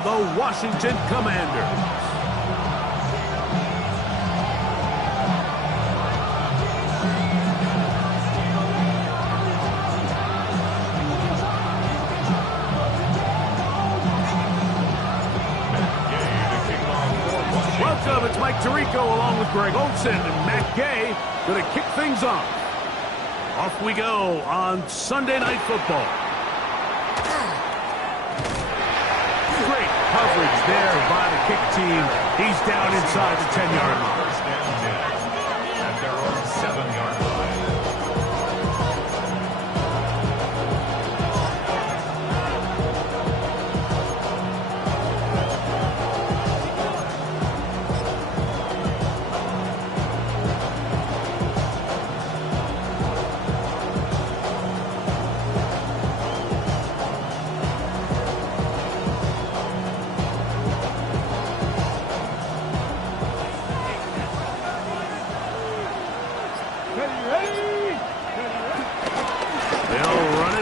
The Washington Commanders. Welcome, it's Mike Tirico along with Greg Olsen and Matt Gay going to kick things off. Off we go on Sunday Night Football. Great coverage there by the kick team. He's down inside the 10-yard line. First down 10 at their own 7-yard line.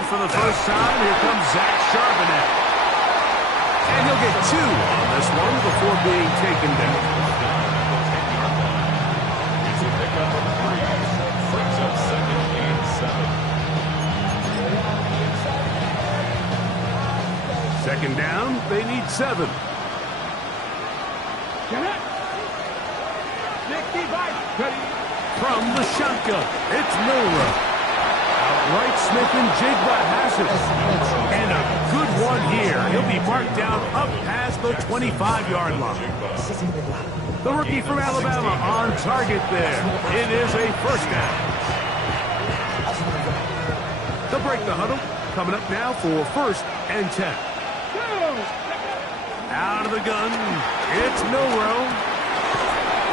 For the first time, here comes Zach Charbonnet. And he'll get 2 on this one before being taken down. It's a pickup of 3. Brings up 2nd and 7. Second down, they need 7. From the shotgun, it's Milroe. Right, Smith and Jigba has it. And a good one here. He'll be marked down up past the 25-yard line. The rookie from Alabama on target there. It is a first down. They'll break the huddle. Coming up now for 1st and 10. Out of the gun, it's Milroe.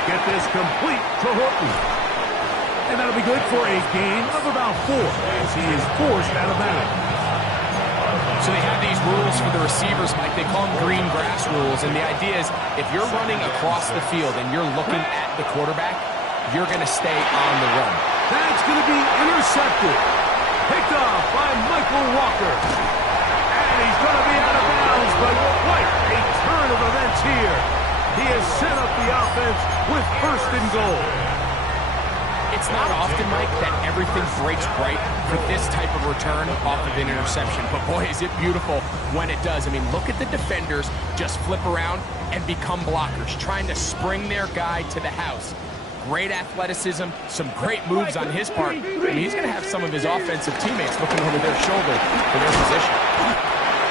Get this complete to Horton. And that'll be good for a gain of about 4 as he is forced out of bounds. So they have these rules for the receivers, Mike. They call them green grass rules. And the idea is if you're running across the field and you're looking at the quarterback, you're going to stay on the run. That's going to be intercepted. Picked off by Michael Walker. And he's going to be out of bounds, but quite a turn of events here. He has set up the offense with 1st and goal. It's not often, Mike, that everything breaks right for this type of return off of an interception. But, boy, is it beautiful when it does. I mean, look at the defenders just flip around and become blockers, trying to spring their guy to the house. Great athleticism, some great moves on his part. I mean, he's going to have some of his offensive teammates looking over their shoulder for their position.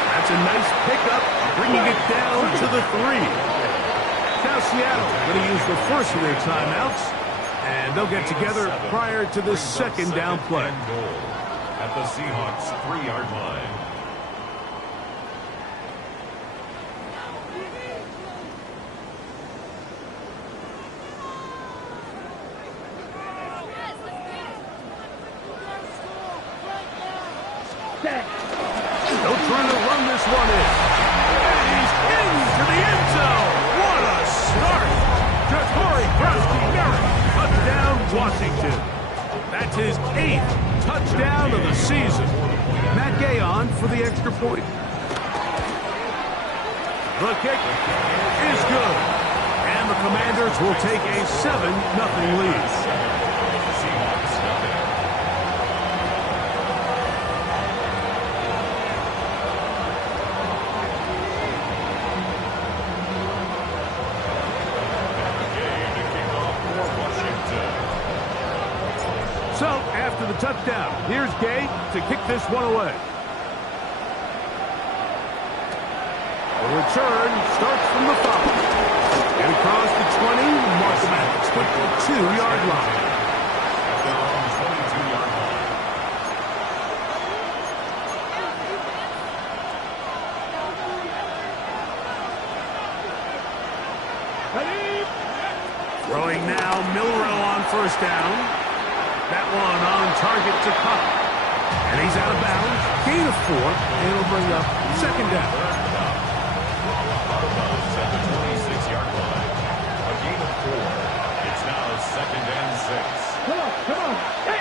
That's a nice pickup, bringing it down to the 3. Now Seattle going to use the first of their timeouts. And they'll get together prior to the 2nd down play. At the Seahawks 3-yard line. They'll try to run this one in. And he's into the end zone. What a start. Jacory Krause-Merritt. Touchdown, Washington. That's his 8th touchdown of the season. Matt Gay on for the extra point. The kick is good. And the Commanders will take a 7-0 lead. So, after the touchdown, here's Gay to kick this one away. The return starts from the 5. And across the 20, mark him at the 22-yard line. At their own 22-yard line. Throwing now, Milroe on 1st down. That one on target to Cup. And he's out of bounds. Gain of 4. And it'll bring up 2nd down. At the 26-yard line. A gain of 4. It's now 2nd and 6. Come on. Hey.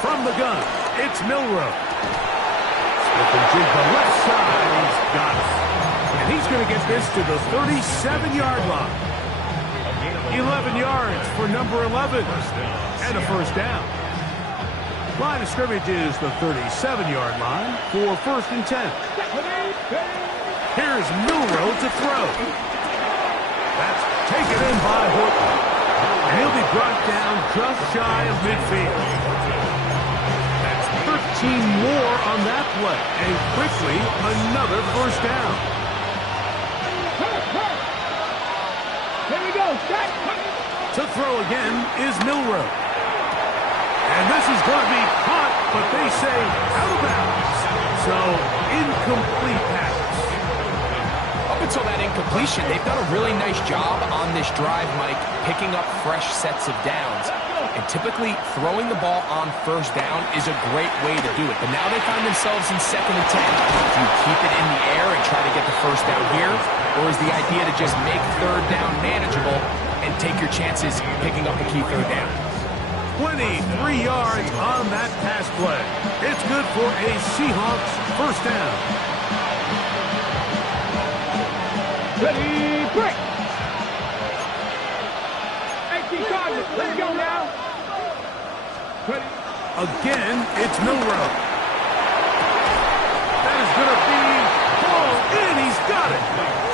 From the gun, it's Milroe. Smith and Jigba left side. He's got it. And He's going to get this to the 37-yard line. 11 yards for number 11. And a first down. Line of scrimmage is the 37-yard line for 1st and 10. Here's Milroe to throw. That's taken in by Horton. And he'll be brought down just shy of midfield. That's 13 more on that play. And quickly, another first down. Here we go. To throw again is Milroe. And this is going to be caught, but they say out of bounds. So, incomplete pass. Up until that incompletion, they've done a really nice job on this drive, Mike, picking up fresh sets of downs. And typically, throwing the ball on 1st down is a great way to do it. But now they find themselves in 2nd and 10. Do you keep it in the air and try to get the 1st down here? Or is the idea to just make 3rd down manageable and take your chances picking up the key 3rd down? 23 yards on that pass play. It's good for a Seahawks 1st down. Ready, break. 18 targets. Let's go now. Ready. Again, it's Milroe. That is going to be ball in. He's got it.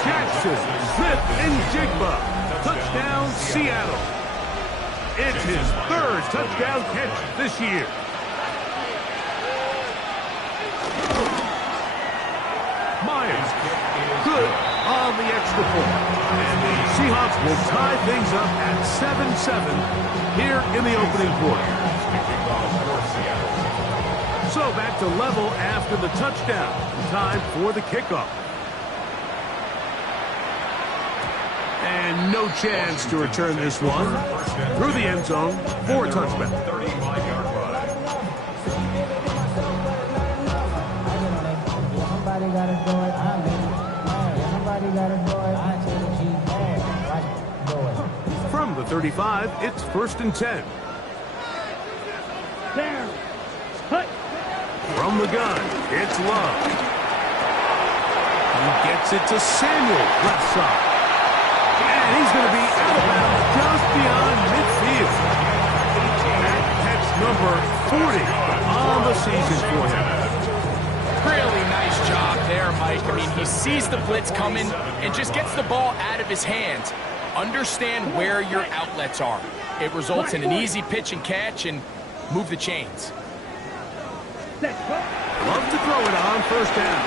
Jackson, Zip, and Jigba. Touchdown, Seattle. It's his 3rd touchdown catch this year. Myers, good on the extra point. And the Seahawks will tie things up at 7-7 here in the opening quarter. So back to level after the touchdown. Time for the kickoff. And no chance to return this one. Through the end zone for a touchback. 35-yard line. Somebody got to do it. I'm in. Somebody got to do it. I tell the Chief, man, do it. From the 35, it's 1st and 10. There. Hut. From the gun, it's Love. He gets it to Samuel, left side. And he's going to be out of bounds just beyond midfield. That catch number 40 on the season for him. Really nice job there, Mike. I mean, he sees the blitz coming and just gets the ball out of his hands. Understand where your outlets are. It results in an easy pitch and catch and move the chains. Love to throw it on 1st down.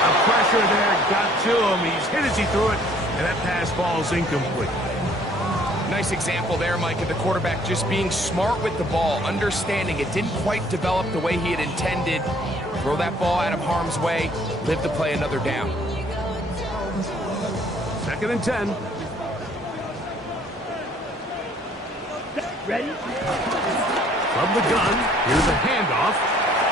A pressure there got to him. He's hit as he threw it, and that pass falls incomplete. Nice example there, Mike, of the quarterback just being smart with the ball, understanding it didn't quite develop the way he had intended. Throw that ball out of harm's way, live to play another down. 2nd and 10. Ready. From the gun, here's a handoff.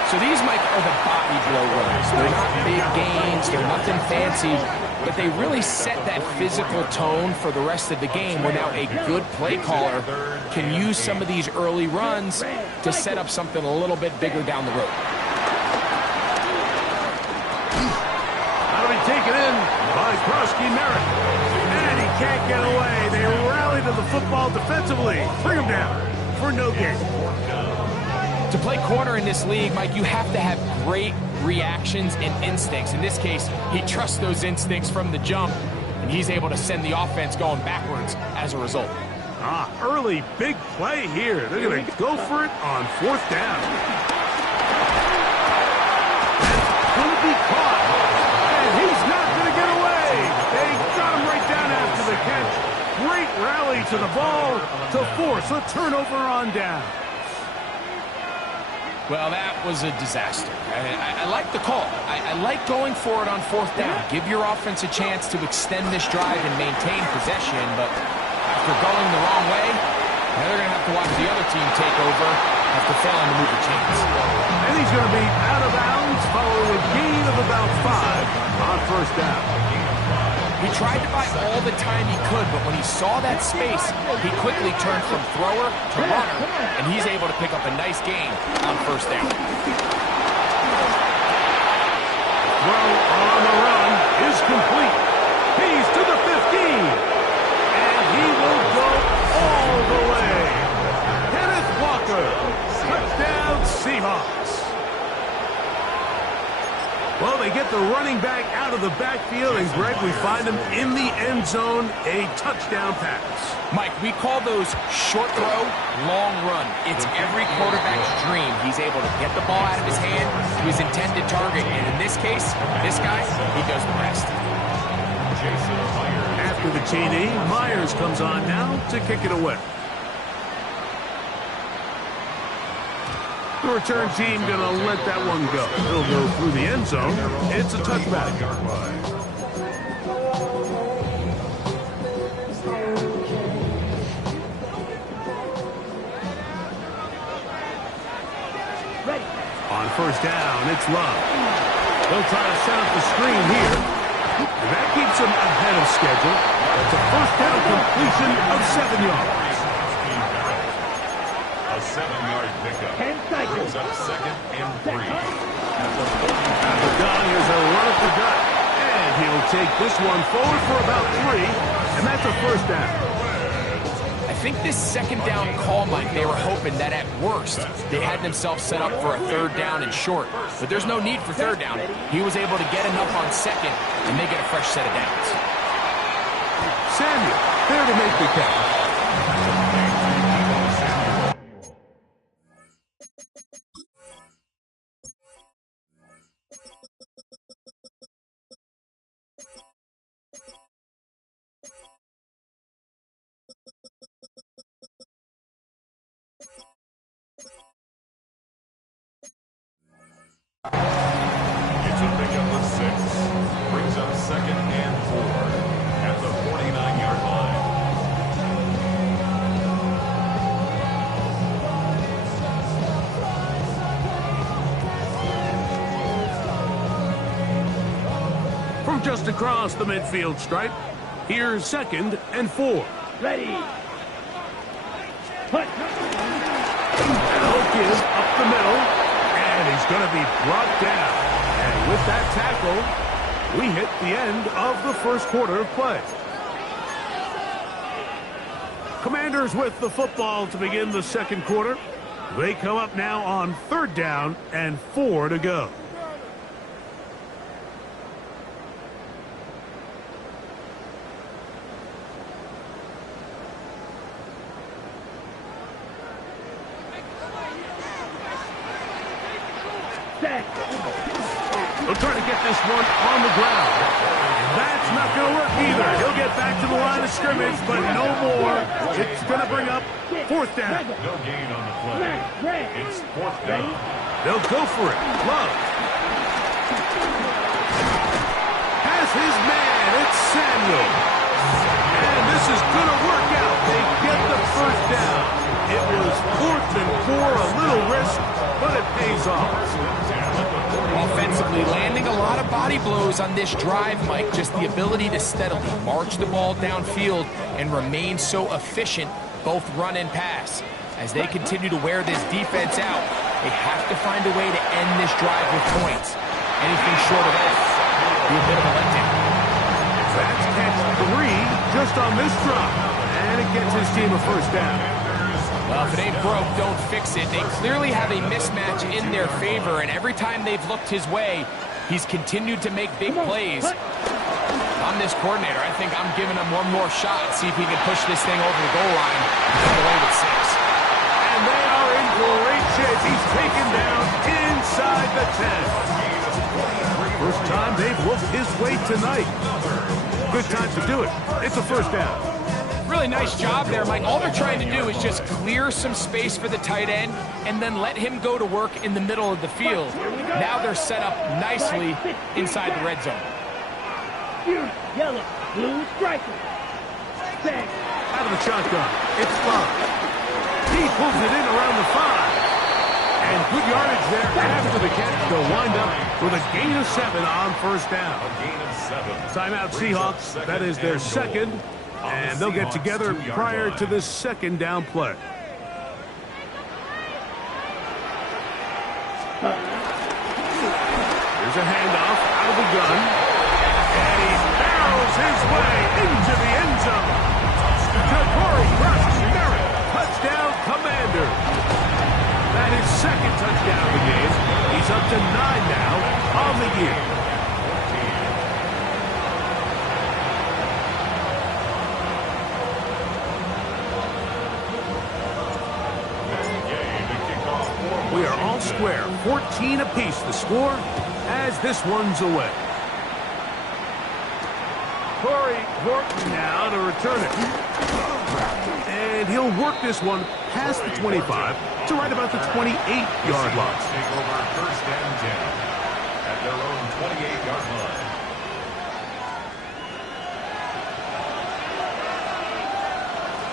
So these, Mike, are the body blow runs. They're not big gains, they're nothing fancy, but they really set that physical tone for the rest of the game where now a good play caller can use some of these early runs to set up something a little bit bigger down the road. That'll be taken in by Krusky Merritt. And he can't get away. They rally to the football defensively. Bring him down for no gain. To play corner in this league, Mike, you have to have great reactions and instincts. In this case, he trusts those instincts from the jump, and he's able to send the offense going backwards as a result. Early big play here. They're going to go for it on 4th down. That's going to be caught. And he's not going to get away. They got him right down after the catch. Great rally to the ball to force a turnover on down. Well, that was a disaster. I like the call. I like going for it on 4th down. Give your offense a chance to extend this drive and maintain possession, but after going the wrong way, now they're going to have to watch the other team take over after failing to move the chains. And he's going to be out of bounds following a gain of about 5 on 1st down. He tried to buy all the time he could, but when he saw that space, he quickly turned from thrower to runner, and he's able to pick up a nice gain on 1st down. they get the running back out of the backfield, and Greg, we find him in the end zone, a touchdown pass. Mike, we call those short throw, long run. It's every quarterback's dream. He's able to get the ball out of his hand to his intended target, and in this case, this guy, he does the rest. After the TD, Myers comes on now to kick it away. The return team going to let that one go. He'll go through the end zone. It's a touchback. On first down, it's Love. They'll try to set up the screen here. And that keeps him ahead of schedule. It's a first down completion of 7 yards. A 7-yard pickup. 10 seconds. Brings up 2nd and 3. At the gun, here's a run up the gut. And he'll take this one forward for about 3. And that's a first down. I think this second down call, Mike, they were hoping that at worst they had themselves set up for a third down and short. But there's no need for third down. He was able to get enough on second, and they get a fresh set of downs. Samuel there to make the catch. It's a pickup of 6. Brings up 2nd and 4 at the 49-yard line. From just across the midfield stripe, here's 2nd and 4. Ready. Put. And Hook is up the middle. And he's going to be brought down. And with that tackle, we hit the end of the first quarter of play. Commanders with the football to begin the second quarter. They come up now on 3rd down and 4 to go. They'll try to get this one on the ground. That's not going to work either. He'll get back to the line of scrimmage, but no more. It's going to bring up 4th down. No gain on the play. It's 4th down. They'll go for it. Love. Has his man. It's Samuel. And this is going to work out. They get the first down. It was 4th and 4, a little risk, but it pays off. Offensively, landing a lot of body blows on this drive, Mike. Just the ability to steadily march the ball downfield and remain so efficient, both run and pass. As they continue to wear this defense out, they have to find a way to end this drive with points. Anything short of that would be a bit of a letdown. That's catch 3 just on this drop. And it gets his team a first down. Well, if it ain't broke, don't fix it. They clearly have a mismatch in their favor, and every time they've looked his way, he's continued to make big plays. I'm this coordinator. I think I'm giving him one more shot, see if he can push this thing over the goal line and get away with 6. And they are in great shape. He's taken down inside the 10. First time they've looked his way tonight. Good time to do it. It's a first down. Really nice job there, Mike. All they're trying to do is just clear some space for the tight end and then let him go to work in the middle of the field. Now they're set up nicely inside the red zone. Yellow, blue, striker. Out of the shotgun, it's Love. He pulls it in around the 5. And good yardage there after the catch. They'll wind up with a gain of 7 on first down. A gain of 7. Timeout Seahawks. That is their second. And they'll get together prior to this second down play. There's a handoff out of the gun. And he barrels his way into the end zone. Ja'Cory Merritt, touchdown Commander. That is 2nd touchdown of the game. He's up to 9 now on the year. square. 14 apiece the score as this one's away. Corey Horton now to return it. And he'll work this one past the 25 to right about the 28-yard line. Take over first and 10 at their own 28-yard line.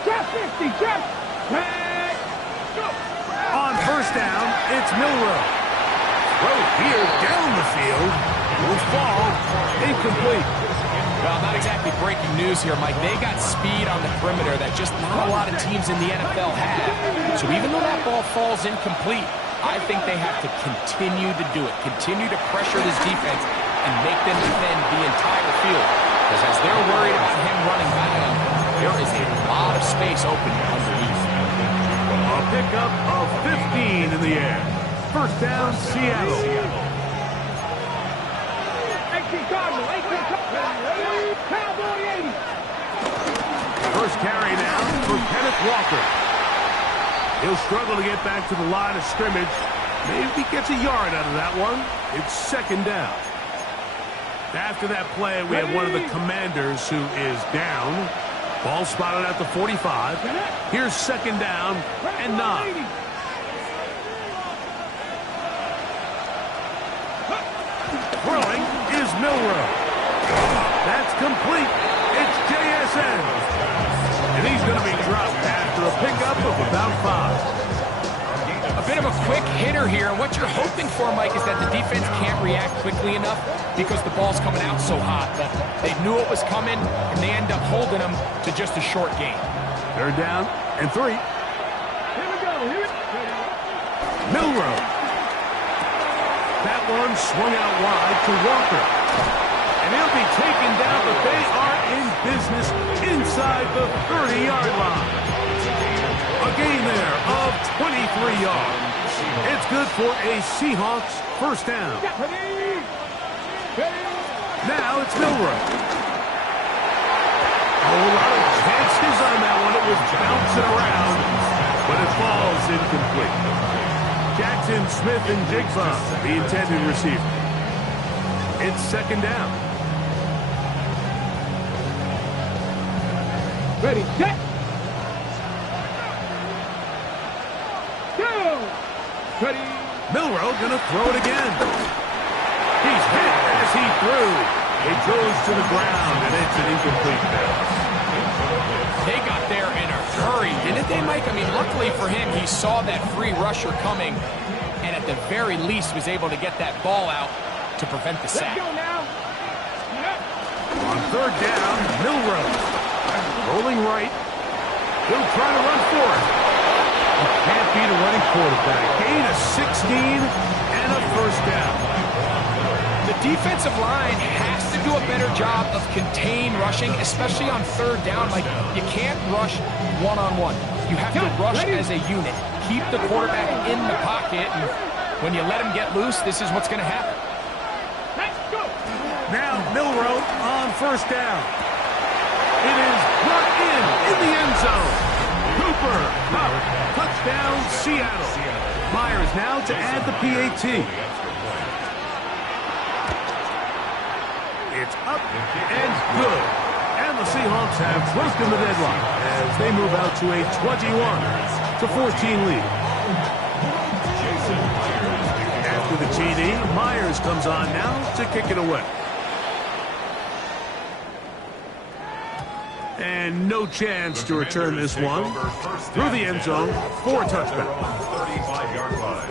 Drop 50, drop. Hey, go. On first down, it's Milroe. Throw here down the field. Will fall. Incomplete. Well, not exactly breaking news here, Mike. They got speed on the perimeter that just not a lot of teams in the NFL have. So even though that ball falls incomplete, I think they have to continue to do it. Continue to pressure this defense and make them defend the entire field. Because as they're worried about him running by them, there is a lot of space open underneath. A pickup of 15 in the air. First down, Seattle. Cardinal, Cowboy 80. First carry now for Kenneth Walker. He'll struggle to get back to the line of scrimmage. Maybe he gets a yard out of that one. It's second down. After that play, we have one of the Commanders who is down. Ball spotted at the 45. Here's second down and 9. Throwing is Milroe. That's complete. It's JSN. And he's going to be dropped after a pickup of about 5. A bit of a quick hitter here. What you're hoping for, Mike, is that the defense can't react quickly enough because the ball's coming out so hot. But they knew it was coming, and they end up holding them to just a short gain. Third down and 3. Here we go. Milroe. That one swung out wide to Walker. And he'll be taken down, but they are in business inside the 30-yard line. A gain there of 23 yards. It's good for a Seahawks first down. Now it's Milroe. A whole lot of chances on that one. It was bouncing around, but it falls incomplete. Jackson, Smith, and Jigba, the intended receiver. It's second down. Ready, set. Go. Ready. Milroe gonna throw it again. He's hit as he threw. It goes to the ground, and it's an incomplete pass. They got there in a hurry, didn't they, Mike? I mean, luckily for him, he saw that free rusher coming, and at the very least was able to get that ball out to prevent the sack. Let's go now. On third down, Milroe. Rolling right. He'll try to run for it. He can't beat a running quarterback. Gain of 16 and a first down. The defensive line has to do a better job of contain rushing, especially on third down. Like, you can't rush one-on-one. You have to rush as a unit. Keep the quarterback in the pocket, and when you let him get loose, this is what's going to happen. Let's go. Now Milroe on first down. It is brought in the end zone. Cooper, up, touchdown, Seattle. Myers now to add the PAT. It's up and good. And the Seahawks have broken the deadlock as they move out to a 21-14 lead. After the TD, Myers comes on now to kick it away. And no chance to return this one through the end zone for a touchback. 35-yard line.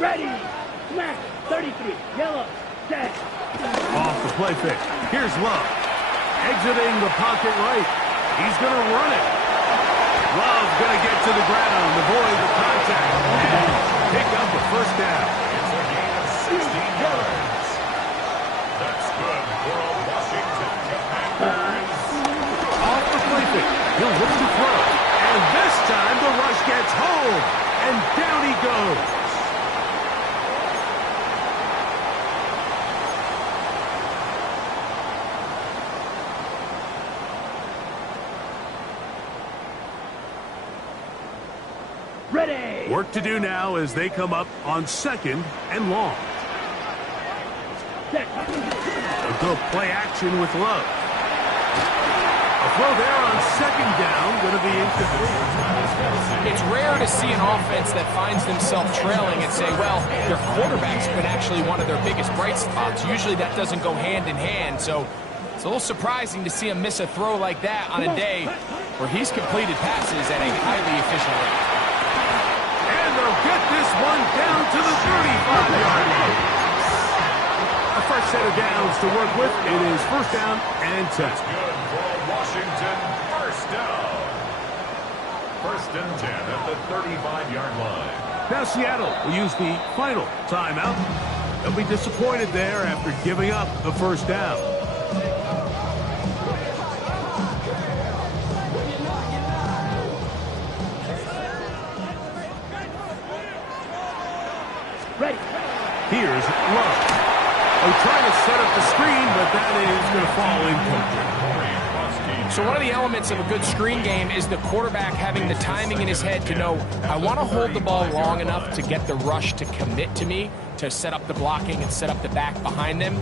Ready. Smack. 33. Yellow. Set. Off the play fake. Here's Love. Exiting the pocket right. He's going to run it. Love going to get to the ground, avoid the contact, and pick up a first down. It's a gain of 16 yards. That's good for a Washington Commanders. Off the play fake. He'll look to throw. And this time the rush gets home. And down he goes. Ready. Work to do now as they come up on 2nd and long. Set. A good play action with Love. A throw there on 2nd down, going to be incomplete. It's rare to see an offense that finds themselves trailing and say, well, their quarterback's been actually one of their biggest bright spots. Usually that doesn't go hand in hand, so it's a little surprising to see him miss a throw like that on a day where he's completed passes at a highly efficient rate. And they'll get this one down to the 35-yard line. A fresh set of downs to work with. It is 1st down and 10. Good for Washington. 1st down. 1st and 10 at the 35-yard line. Now Seattle will use the final timeout. They'll be disappointed there after giving up the 1st down. Ready. Here's Love. They're trying to set up the screen, but that is going to fall incomplete. So one of the elements of a good screen game is the quarterback having the timing in his head to know, I want to hold the ball long enough to get the rush to commit to me, to set up the blocking and set up the back behind them.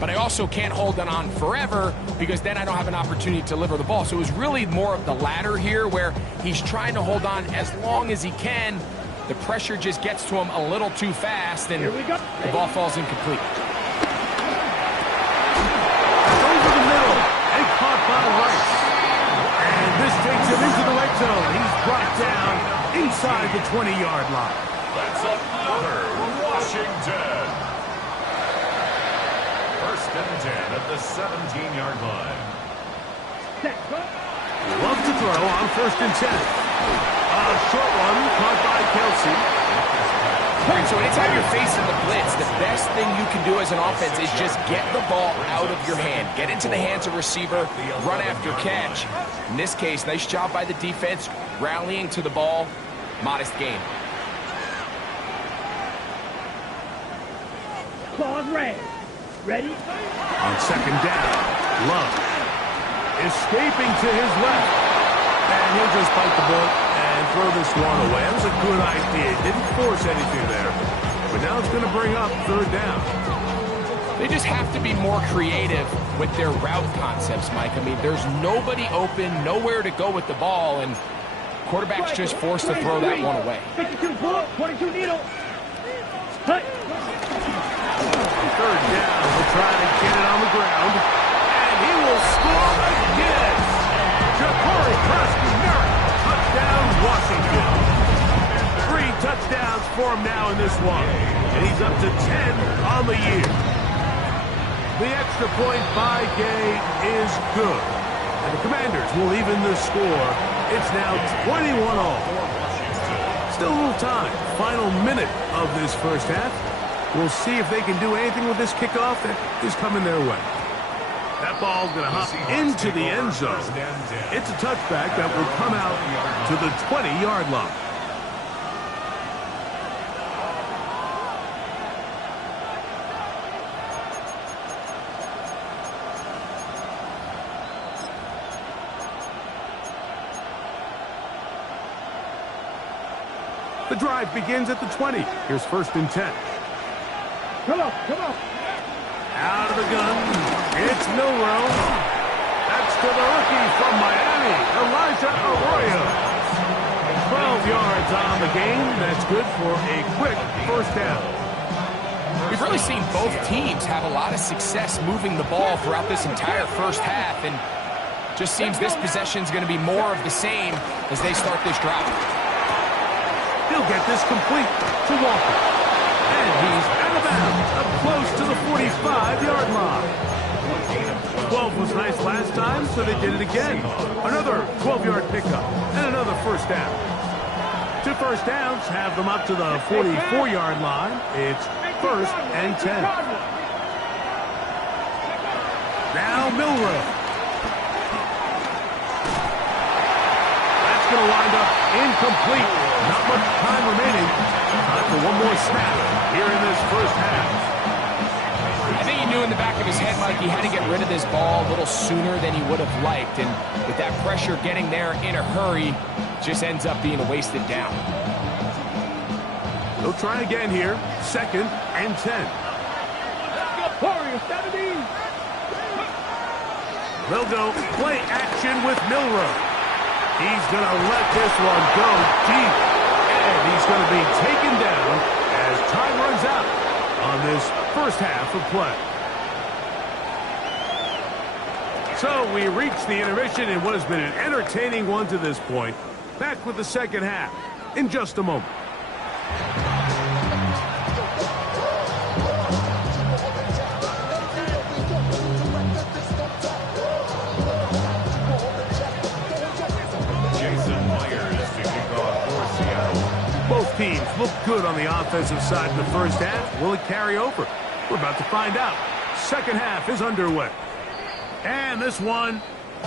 But I also can't hold it on forever because then I don't have an opportunity to deliver the ball. So it was really more of the latter here where he's trying to hold on as long as he can. The pressure just gets to him a little too fast, and the ball falls incomplete. Over the middle, and caught by Rice. And this takes him into the red zone. He's brought down inside the 20-yard line. That's another Washington. 1st and 10 at the 17-yard line. Set. Love to throw on 1st and 10. A short one caught by Kelsey. All right, so anytime you're facing the blitz, the best thing you can do as an offense is just get the ball out of your hand. Get into the hands of receiver, run after catch. In this case, nice job by the defense, rallying to the ball. Modest gain. Claws red. Ready. On 2nd down, Love escaping to his left. And he'll just bite the bullet and throw this one away. That was a good idea. Didn't force anything there. But now it's going to bring up 3rd down. They just have to be more creative with their route concepts, Mike. I mean, there's nobody open, nowhere to go with the ball, and quarterback's just forced to throw that one away. 52 pull, 22 needle. Cut. 3rd down. He'll try to get it on the ground. And he will score again. Ja'Cory Krusty-Merritt. Touchdown, Washington. 3 touchdowns for him now in this one. And he's up to 10 on the year. The extra point by Gay is good. And the Commanders will even the score. It's now 21-all. Still a little time. Final minute of this 1st half. We'll see if they can do anything with this kickoff that is coming their way. That ball's going to hop into the end zone. It's a touchback that will come out to the 20-yard line. The drive begins at the 20. Here's 1st and 10. Come on, come on. Out of the gun, it's Milroe. That's to the rookie from Miami, Elijah Arroyo. 12 yards on the game. That's good for a quick 1st down. We've really seen both teams have a lot of success moving the ball throughout this entire 1st half, and just seems this possession's going to be more of the same as they start this drive. He'll get this complete to Walker. And he's out of bounds, up close to the 45-yard line. 12 was nice last time, so they did it again. Another 12-yard pickup and another 1st down. 2 first downs have them up to the 44-yard line. It's 1st and 10. Now Milroe. throw lined up incomplete. Not much time remaining. Time for one more snap here in this first half. I think he knew in the back of his head, Mike, he had to get rid of this ball a little sooner than he would have liked. And with that pressure getting there in a hurry, just ends up being a wasted down. They'll try again here. 2nd and 10. Warrior 70. They'll go play action with Milroe. He's going to let this one go deep. And he's going to be taken down as time runs out on this first half of play. So we reach the intermission in what has been an entertaining one to this point. Back with the second half in just a moment. Both teams look good on the offensive side in the first half. Will it carry over? We're about to find out. Second half is underway. And this one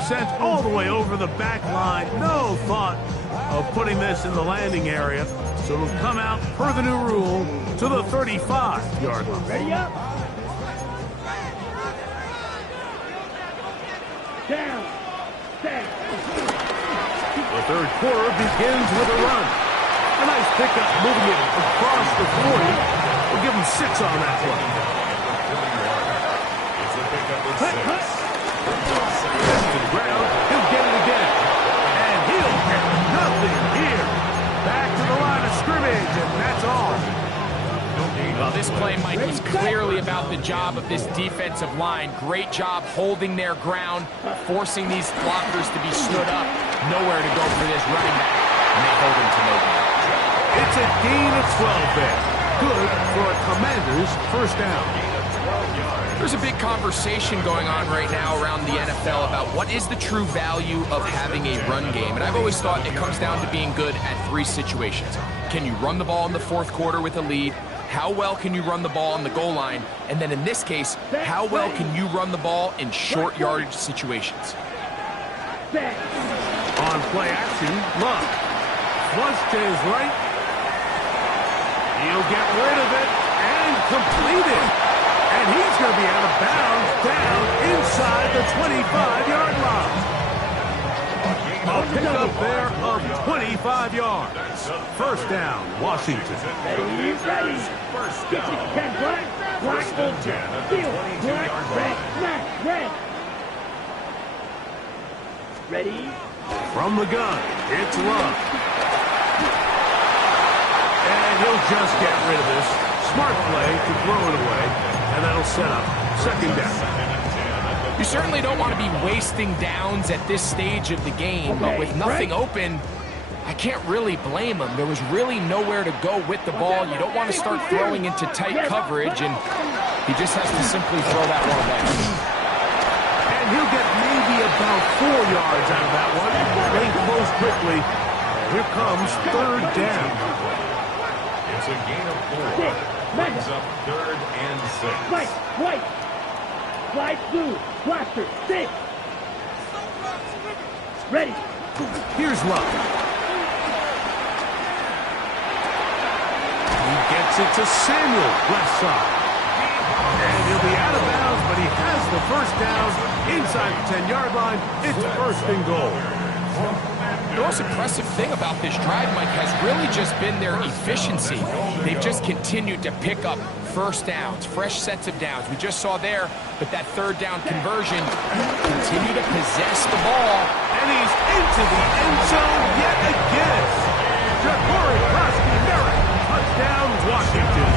sent all the way over the back line. No thought of putting this in the landing area. So it'll come out, per the new rule, to the 35-yard line. Ready up. Down. Set. The third quarter begins with a run. A nice pickup moving it across the 40. We'll give him 6 on that one. It's a pickup of 6. To the ground, he'll get it again. And he'll get nothing here. Back to the line of scrimmage, and that's all. Well, this play, Mike, was clearly about the job of this defensive line. Great job holding their ground, forcing these blockers to be stood up. Nowhere to go for this running back, and they hold him to no gain. It's a gain of 12 there. Good for a Commanders first down. There's a big conversation going on right now around the NFL about what is the true value of having a run game. And I've always thought it comes down to being good at 3 situations. Can you run the ball in the fourth quarter with a lead? How well can you run the ball on the goal line? And then in this case, how well can you run the ball in short yardage situations? On play action, Love. Flush to his right. He'll get rid of it and complete it. And he's going to be out of bounds down inside the 25-yard line. A pickup there of 25 yards. First down, Washington. Ready. First Get you down. 10 black. Black full. Steel. Black. Red. Black. Red. Ready. From the gun, it's Love. And he'll just get rid of this. Smart play to throw it away. And that'll set up second down. You certainly don't want to be wasting downs at this stage of the game, but with nothing open, I can't really blame him. There was really nowhere to go with the ball. You don't want to start throwing into tight coverage, and he just has to simply throw that one away. And he'll get maybe about 4 yards out of that one. They close quickly. Here comes third down. It's a gain of 4. Brings up 3rd and 6. White. Slide blue. Blaster. 6. Ready. Here's Love. He gets it to Samuel, left side. And he'll be out of bounds, but he has the first down inside the 10-yard line. It's first and goal. The most impressive thing about this drive, Mike, has really just been their efficiency. They've just continued to pick up first downs, fresh sets of downs. We just saw there, but that third down conversion, continue to possess the ball. And he's into the end zone yet again. Ja'Cory Merrick, touchdown Washington.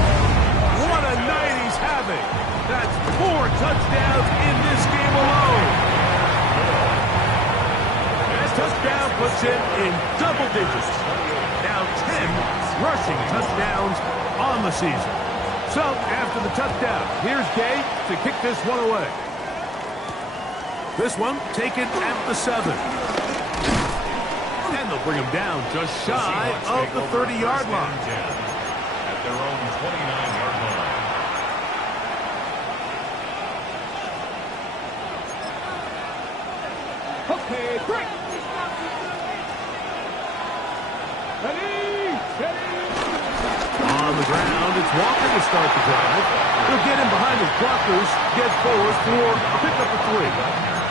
What a night he's having. That's 4 touchdowns in this game alone. Touchdown puts him in double digits. Now 10 rushing touchdowns on the season. So after the touchdown, here's Gay to kick this one away. This one taken at the 7. And they'll bring him down just shy of the 30-yard line. At their own 29-yard line. Okay, break. On the ground, it's Walker to start the drive. He'll get in behind his blockers, get forward for a pickup of 3.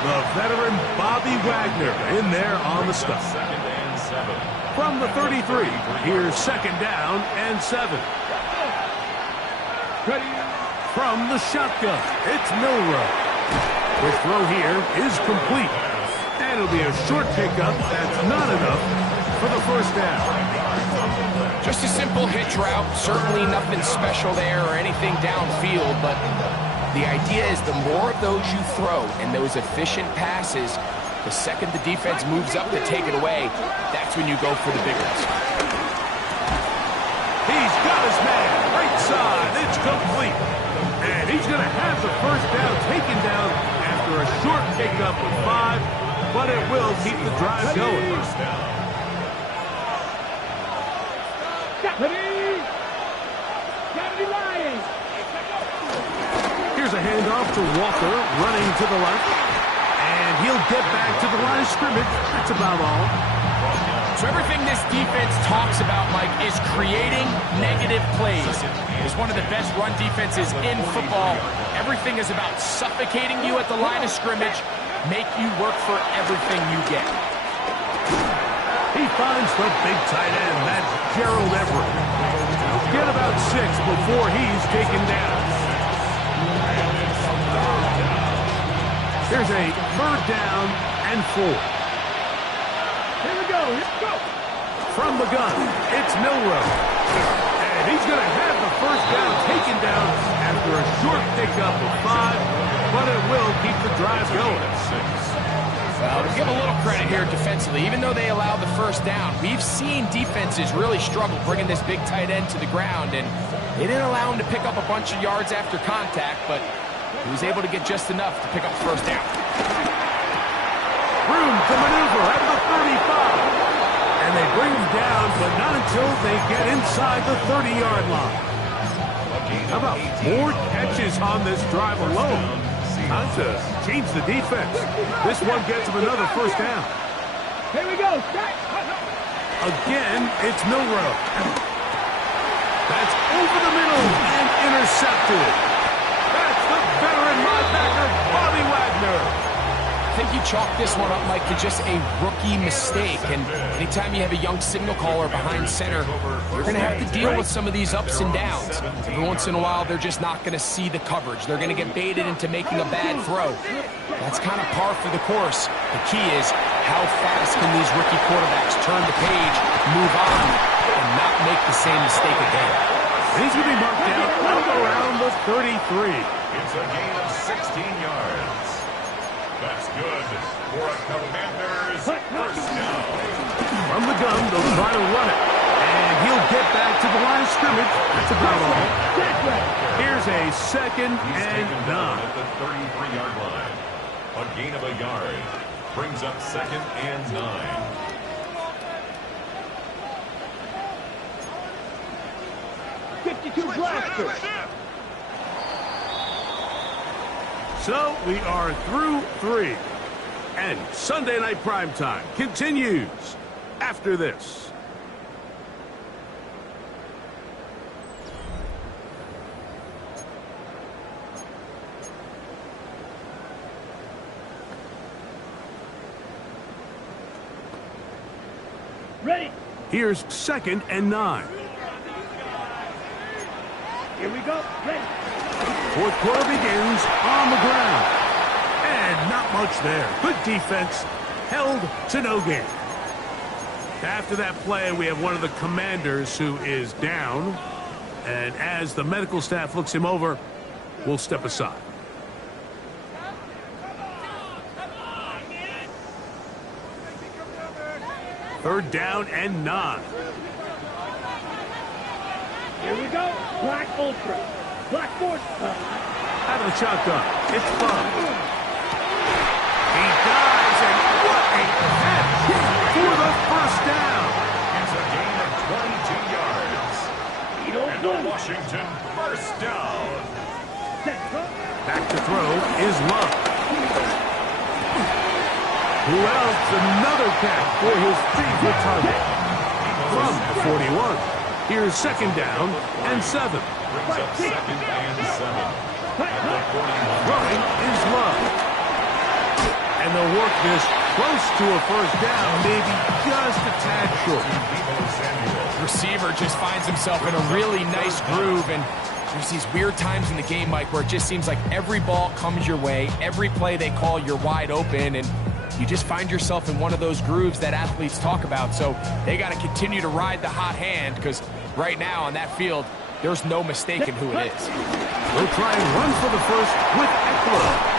The veteran Bobby Wagner in there on the stop. Second and 7. From the 33, here's second down and 7. From the shotgun, it's Milroe. The throw here is complete. And it'll be a short pickup that's not enough for the first down. Just a simple hitch route. Certainly nothing special there or anything downfield, but the idea is the more of those you throw and those efficient passes, the second the defense moves up to take it away, that's when you go for the big ones. He's got his man. Right side. It's complete. And he's going to have the first down taken down after a short pickup of 5, but it will keep the drive going. First down. Here's a handoff to Walker, running to the left. And he'll get back to the line of scrimmage. That's about all. So everything this defense talks about, Mike, is creating negative plays. It's one of the best run defenses in football. Everything is about suffocating you at the line of scrimmage, make you work for everything you get. He finds the big tight end. That's Gerald Everett. Get about 6 before he's taken down. Here's a third down and 4. Here we go. Let's go. From the gun, it's Milroe. And he's going to have the first down taken down after a short pickup of 5, but it will keep the drive going. Well, to give a little credit here defensively, even though they allowed the first down, we've seen defenses really struggle bringing this big tight end to the ground, and they didn't allow him to pick up a bunch of yards after contact, but he was able to get just enough to pick up the first down. Room to maneuver at the 35. And they bring him down, but not until they get inside the 30-yard line. How about 4 catches on this drive alone? Time to change the defense. This one gets him another first down. Here we go. Again, it's Milroe. That's over the middle and intercepted. That's the veteran linebacker, Bobby Wagner. I think you chalk this one up, Mike, to just a rookie mistake. And anytime you have a young signal caller behind center, you're going to have to deal with some of these ups and downs. Every once in a while, they're just not going to see the coverage. They're going to get baited into making a bad throw. That's kind of par for the course. The key is how fast can these rookie quarterbacks turn the page, move on, and not make the same mistake again. He's going to be marked out around the 33. It's a gain of 16 yards. That's good for a Commanders first down. From the gun, they'll try to run it. And he'll get back to the line of scrimmage. That's about all. Here's a second and 9. At the 33-yard line. A gain of a yard. Brings up second and 9. So we are through 3. And Sunday Night Primetime continues after this. Ready. Here's second and 9. Here we go. Ready. Fourth quarter begins on the ground. And not much there. Good defense. Held to no gain. After that play, we have one of the Commanders who is down. And as the medical staff looks him over, we'll step aside. Third down and 9. Here we go. Black Ultra. Black Force. Out of the shotgun. It's Bug. He dives, and what a catch for the first down. It's a gain of 22 yards. And the Washington first down. Back to throw is Love. Who else? Another catch for his favorite target. From 41. Here's second down and 7. Brings up second and 7. Throwing is Love. And they'll work this close to a first down, maybe just a tad short. Receiver just finds himself in a really nice groove, and there's these weird times in the game, Mike, where it just seems like every ball comes your way, every play they call, you're wide open, and you just find yourself in one of those grooves that athletes talk about. So they got to continue to ride the hot hand, because right now on that field, there's no mistaking who it is. They'll try and run for the first with Eckler.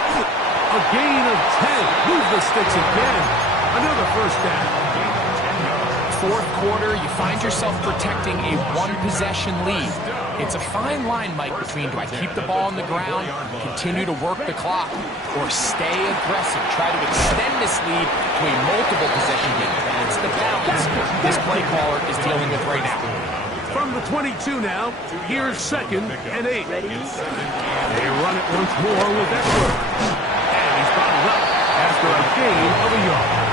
A gain of 10. Move the sticks again. Another first down. Fourth quarter, you find yourself protecting a one-possession lead. It's a fine line, Mike, between do I keep the ball on the ground, continue to work the clock, or stay aggressive, try to extend this lead to a multiple possession game. That's the balance this play caller is dealing with right now. From the 22 now, here's second and 8. They run it once more with Eckler. And he's bottled up after a gain of a yard.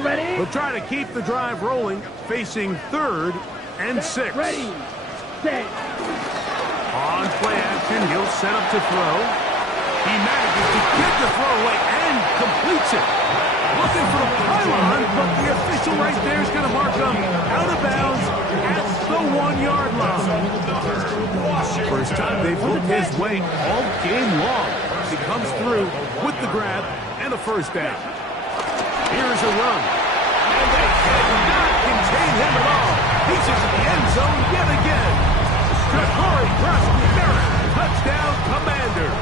Ready? We'll try to keep the drive rolling, facing third and 6. Ready, set. On play action, he'll set up to throw. He manages to get the throw away and completes it. Looking for the pylon, but the official right there is going to mark him out of bounds at the 1-yard line. First time they've looked his way all game long. He comes through with the grab and a first down. Here's a run. And they cannot contain him at all. He's into the end zone yet again. Ja'Cory Bruschi-Merritt, touchdown Commanders.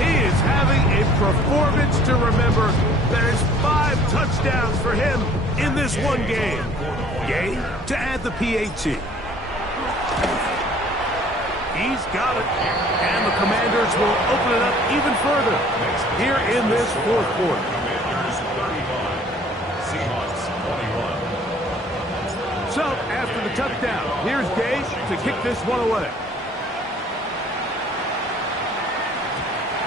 He is having a performance to remember. There's 5 touchdowns for him in this one game. Gay to add the PAT. He's got it. And the Commanders will open it up even further here in this fourth quarter. So, after the touchdown, here's Gage to kick this one away.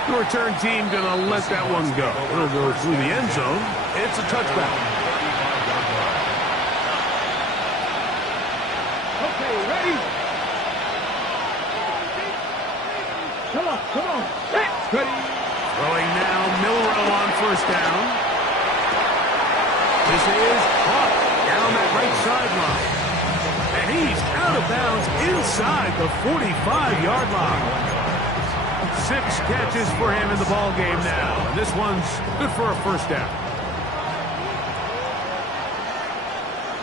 The return team going to let that one go. It'll go through the end zone. It's a touchback. Okay, ready? Come on. Ready. Throwing now, Milroe on first down. This is caught down that right sideline. And he's out of bounds inside the 45-yard line. 6 catches for him in the ball game now. And this one's good for a first down.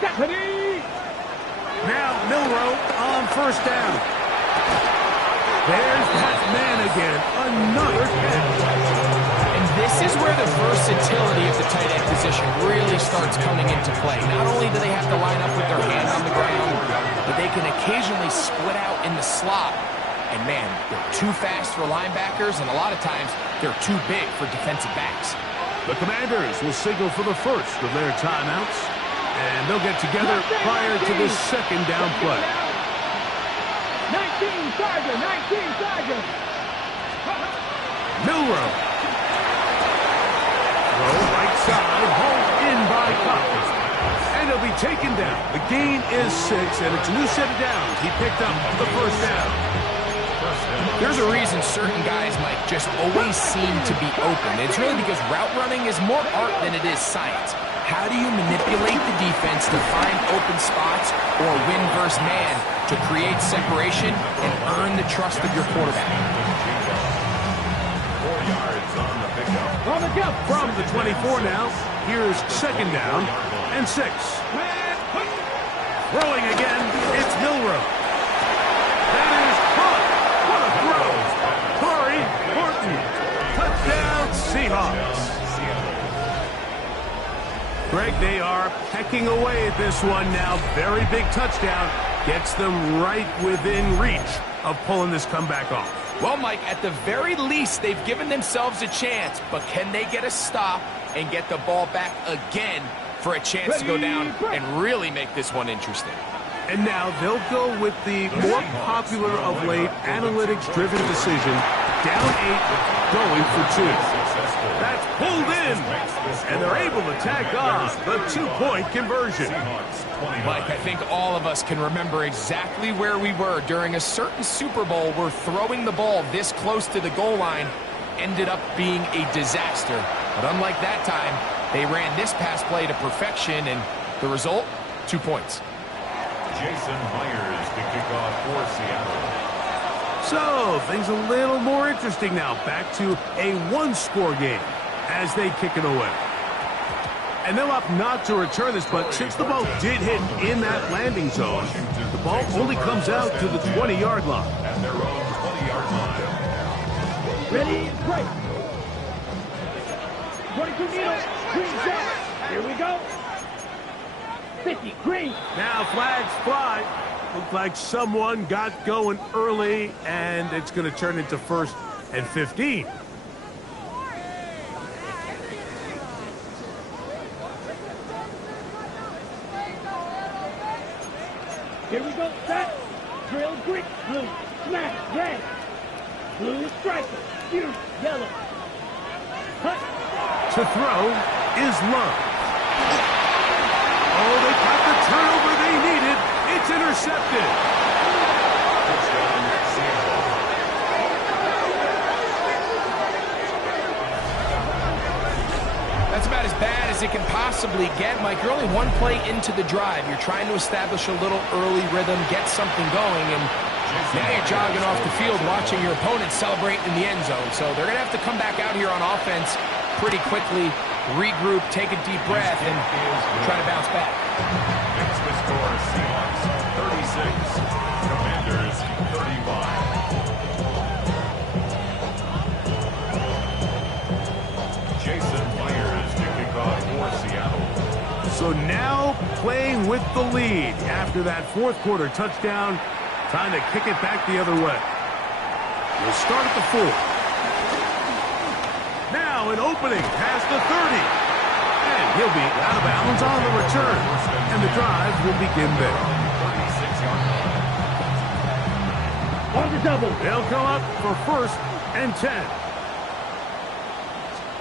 Stephanie! Now Milroe on first down. There's that man again. Another catch. And this is where the versatility of the tight end position really starts coming into play. Not only do they have to line up with their hand on the ground, but they can occasionally split out in the slot. And man, they're too fast for linebackers, and a lot of times they're too big for defensive backs. The Commanders will signal for the first of their timeouts, and they'll get together prior to this second down play. 19 Charger. Milroe. Throw right side, hauled in by Cox. And he'll be taken down. The gain is 6, and it's a new set of downs. He picked up the first down. There's a reason certain guys, Mike, just always seem to be open. It's really because route running is more art than it is science. How do you manipulate the defense to find open spots or win versus man to create separation and earn the trust of your quarterback? 4 yards on the pickup. On the jump. From the 24 now, here's second down and 6. Throwing again, it's Milroe. That is caught. What a throw. Corey Horton. Touchdown, Seahawks. Greg, they are pecking away at this one now. Very big touchdown. Gets them right within reach of pulling this comeback off. Well, Mike, at the very least, they've given themselves a chance, but can they get a stop and get the ball back again for a chance to go down and really make this one interesting? And now they'll go with the more popular of late analytics-driven decision, down 8, going for 2. That's pulled in, and they're able to tack on the 2-point conversion. Mike, I think all of us can remember exactly where we were during a certain Super Bowl where throwing the ball this close to the goal line ended up being a disaster. But unlike that time, they ran this pass play to perfection, and the result, 2 points. Jason Myers to kick off for Seattle. So, things a little more interesting now. Back to a 1-score game as they kick it away. And they'll opt not to return this, but since the ball did hit in that landing zone, the ball only comes out to the 20-yard line. At their own 20-yard line. Ready, break. 22 meters, green shot. Here we go. 50, green. Now flags fly. Looked like someone got going early, and it's going to turn into 1st and 15. Here we go, set. Drill, green, blue, smash, red. Blue, striker, huge, yellow. Cut. To throw is Love. Oh, they got the turnover they needed. It's intercepted. That's about as bad as it can possibly get, Mike. You're only 1 play into the drive. You're trying to establish a little early rhythm, get something going, and now you're jogging off the field watching your opponent celebrate in the end zone. So they're going to have to come back out here on offense pretty quickly, regroup, take a deep breath, and try to bounce back. Next to score, Seahawks 36, Commanders 35. Jason Myers to kick off for Seattle. So now playing with the lead after that 4th quarter touchdown, trying to kick it back the other way. We'll start at the 4. Now an opening past the 30. And he'll be out of bounds on the return. And the drive will begin there. 36-yard line. On the double. They'll come up for 1st and 10.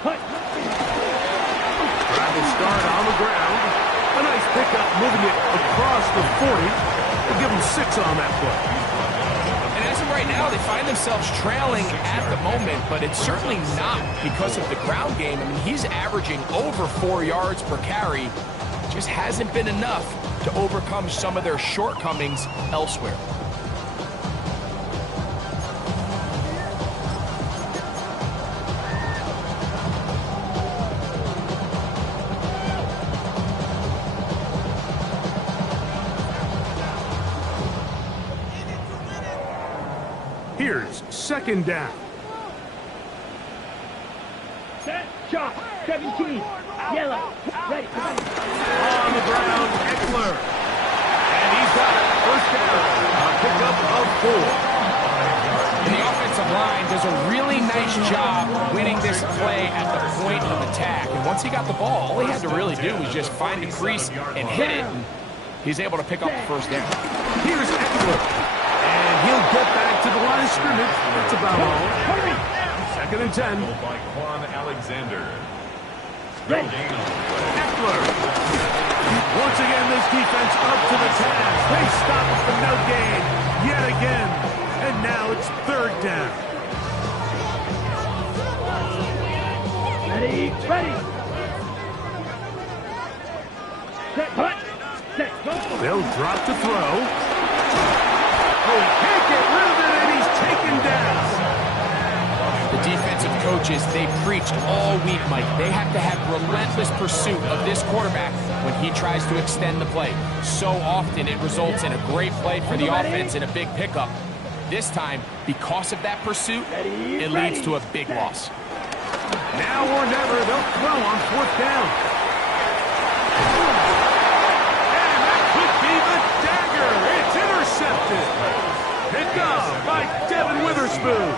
Cut. Drive will start on the ground. A nice pickup moving it across the 40. We'll give them 6 on that play. And as of right now, they find themselves trailing at the moment, but it's certainly not because of the ground game. I mean, he's averaging over 4 yards per carry. Just hasn't been enough to overcome some of their shortcomings elsewhere. Here's 2nd down. Set. Shot. 17. Yellow. Ready. On the ground, Eckler. And he's got it. 1st down. A pickup of 4. And the offensive line does a really nice job winning this play at the point of attack. And once he got the ball, all he had to really do was just find a crease and hit it. And he's able to pick up the 1st down. Here's Eckler. And he'll get back to the line of scrimmage. That's about all. 2nd and 10. By Quan Alexander. Ready. Eckler. Once again, this defense up to the task. They stop it for no gain yet again. And now it's 3rd down. Ready. Ready. Set. Cut. Set. Go. They'll drop to throw. Oh, he can't get rid of it, and he's taken down. The defensive coaches, they preached all week, Mike. They have to have relentless pursuit of this quarterback when he tries to extend the play. So often it results in a great play for the offense and a big pickup. This time, because of that pursuit, it leads to a big loss. Now or never, they'll throw on 4th down. And that could be the dagger. It's intercepted. Picked picked off by Devin Witherspoon.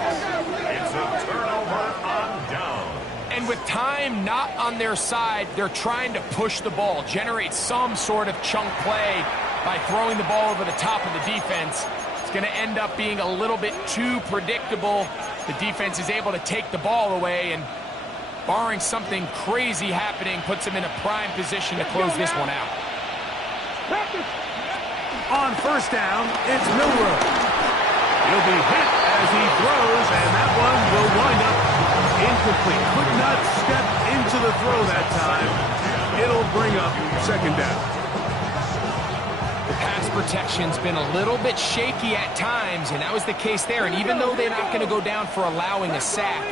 It's a turnover on down. And with time not on their side, they're trying to push the ball, generate some sort of chunk play by throwing the ball over the top of the defense. It's going to end up being a little bit too predictable. The defense is able to take the ball away, and barring something crazy happening, puts them in a prime position to close this one out. On first down, it's Milroe. He'll be hit as he throws, and that one will wind up incomplete. Could not step into the throw that time. It'll bring up second down. The pass protection's been a little bit shaky at times, and that was the case there. And even though they're not going to go down for allowing a sack,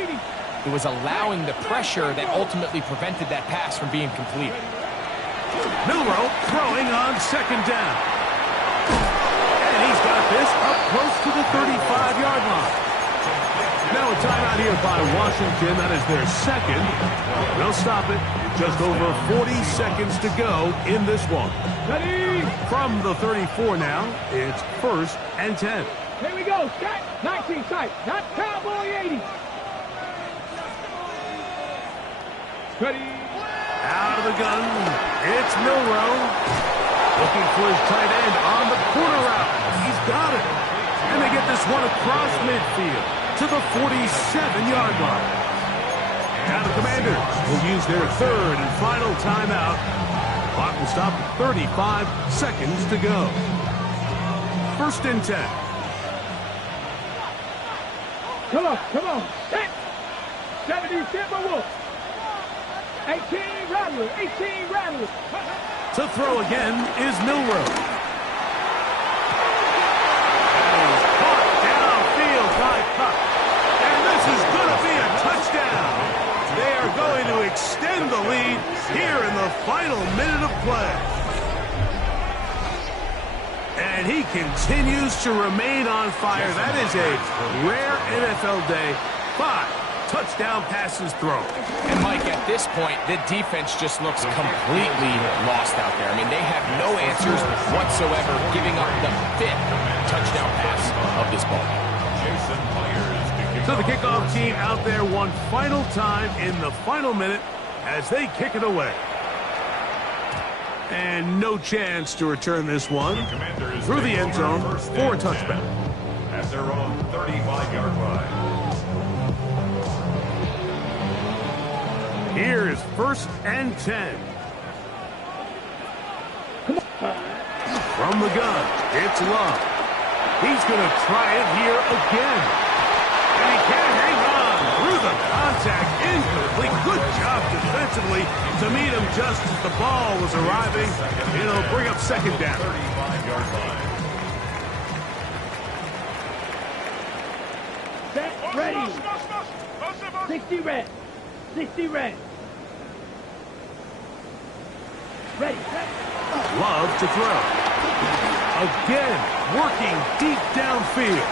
it was allowing the pressure that ultimately prevented that pass from being completed. Milroe throwing on second down. And he's got this up close to the 35-yard line. Now a timeout here by Washington. That is their second. They'll stop it. Just over 40 seconds to go in this one. Ready? From the 34 now, it's 1st and 10. Here we go. Set. 19 sight. Not Cowboy 80. Ready? Out of the gun, it's Milroe. Looking for his tight end on the corner route. He's got it. And they get this one across midfield to the 47-yard line. Now the Commanders will use their third and final timeout. Clock will stop at 35 seconds to go. 1st and 10. Come on. Set. 70 Timberwolves. 18 Rattlers. 18 Rattlers. To throw again is Milroe. That is caught downfield by Kupp. And this is going to be a touchdown. They are going to extend the lead here in the final minute of play. And he continues to remain on fire. That is a rare NFL day. 5 touchdown passes thrown. And Mike, at this point, the defense just looks completely lost out there. I mean, they have no answers whatsoever, giving up the 5th touchdown pass of this ball. Jason Myers to kick So the off. kickoff team out there one final time in the final minute as they kick it away. And no chance to return this one Commanders through the take end over zone 1st for a and 10 touchback. at their own 35-yard line. Here is 1st and 10. From the gun, it's Love. He's going to try it here again. And he can't hang on through the contact. Incomplete. Good job defensively to meet him just as the ball was arriving. It'll bring up second down. 35-yard line. Set. Ready. 60 red. 60 red. Ready. Set. Love to throw. Again, working deep downfield.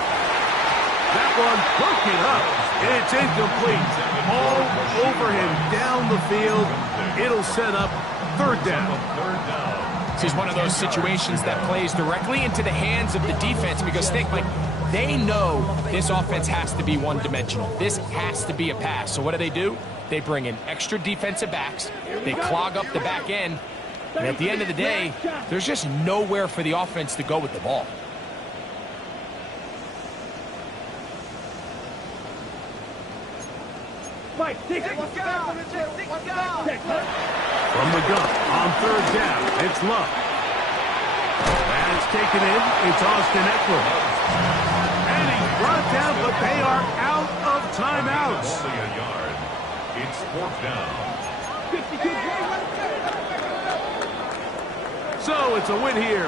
That one broken up. It's incomplete. All over him down the field. It'll set up 3rd down. This is one of those situations that plays directly into the hands of the defense because think, Mike, they know this offense has to be one-dimensional. This has to be a pass. So what do? They bring in extra defensive backs. They clog up the back end. And at the end of the day, there's just nowhere for the offense to go with the ball. Mike, 60. From the gun, on 3rd down, it's Love. That's taken in. It's Austin Eckler. And he's brought down, but they are out of timeouts. Only a yard. It's 4th down. 52. So it's a win here